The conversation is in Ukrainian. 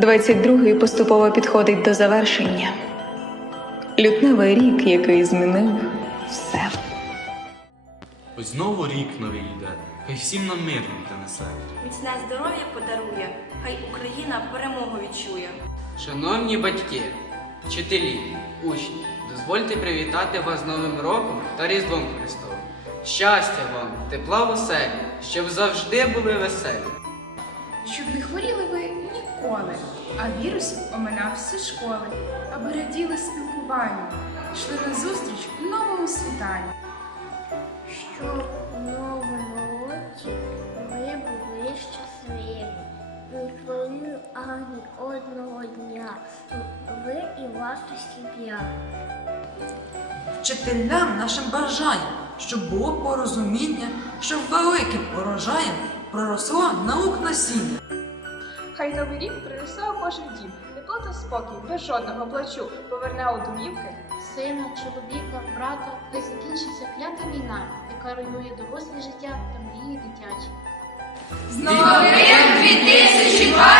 22-й поступово підходить до завершення. Лютневий рік, який змінив все. Ось знову рік новий йде, хай всім нам мир він принесе. Міцне здоров'я подарує, хай Україна перемогу відчує. Шановні батьки, вчителі, учні, дозвольте привітати вас з Новим роком та Різдвом Христовим. Щастя вам, тепла в оселі, щоб завжди були веселі. Щоб не хворіли ви ніколи, а вірус оминав всі школи, аби раділи спілкуванню, йшли на зустріч новому світанню. Щоб у новому році ми були щасливі. Не хвилюю ані одного дня. Ви і ваша сім'я. вчителям нашим бажанням, щоб було порозуміння, щоб великим урожаєм проросло наук насіння. Хай новий рік принесе у кожен дім, тепло та спокій, без жодного плачу, поверне у домівки. сина, чоловіка, брата, хай закінчиться клята війна, яка руйнує доросле життя та мрії дитячі. З новим 2020